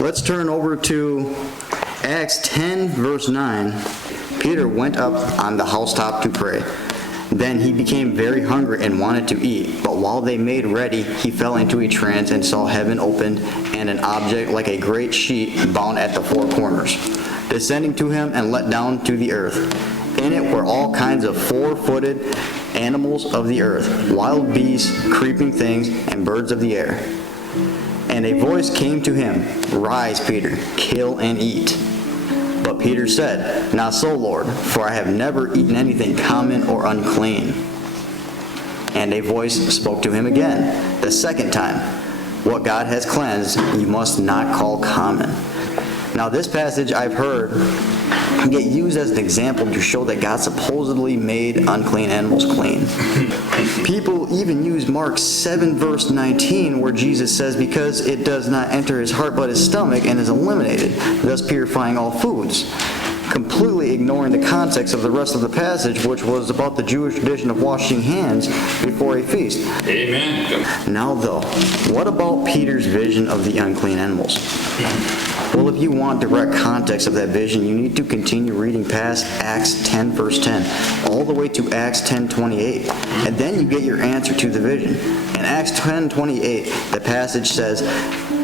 Let's turn over to Acts 10, verse 9. Peter went up on the housetop to pray. Then he became very hungry and wanted to eat. But while they made ready, he fell into a trance and saw heaven opened and an object like a great sheet bound at the four corners, descending to him and let down to the earth. In it were all kinds of four-footed animals of the earth, wild beasts, creeping things, and birds of the air. And a voice came to him, "Rise, Peter, kill and eat." But Peter said, "Not so, Lord, for I have never eaten anything common or unclean." And a voice spoke to him again, the second time, "What God has cleansed, you must not call common." Now this passage I've heard get used as an example to show that God supposedly made unclean animals clean. People even use Mark 7 verse 19 where Jesus says, "Because it does not enter his heart but his stomach and is eliminated, thus purifying all foods," completely ignoring the context of the rest of the passage, which was about the Jewish tradition of washing hands before a feast. Amen. Now though, what about Peter's vision of the unclean animals? Well, if you want direct context of that vision, you need to continue reading past Acts 10 verse 10, all the way to Acts 10:28, and then you get your answer to the vision. In Acts 10:28, the passage says,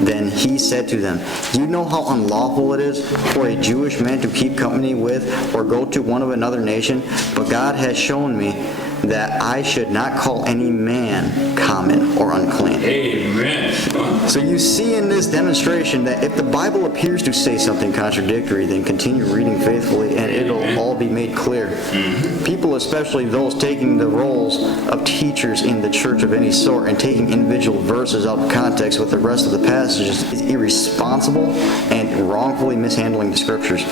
"Then he said to them, you know how unlawful it is for a Jewish man to keep company with or go to one of another nation, but God has shown me that I should not call any man common or unclean." Amen. So you see in this demonstration that if the Bible appears to say something contradictory, then continue reading faithfully and it'll all be made clear. People, especially those taking the roles of teachers in the church of any sort and taking individual verses out of context with the rest of the passages, is irresponsible and wrongfully mishandling the scriptures.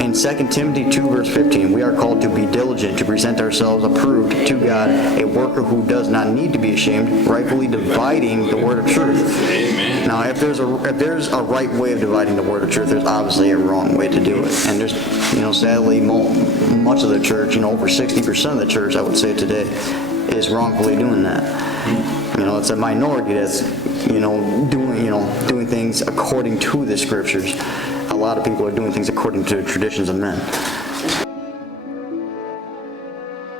In 2 Timothy 2 verse 15, we are called to be diligent, to present ourselves approved to God, a worker who does not need to be ashamed, rightfully dividing the word of truth. Amen. Now, if there's a right way of dividing the word of truth, there's obviously a wrong way to do it. And there's, sadly, much of the church, over 60% of the church, I would say today, is wrongfully doing that. It's a minority that's, doing things according to the scriptures. A lot of people are doing things according to the traditions of men.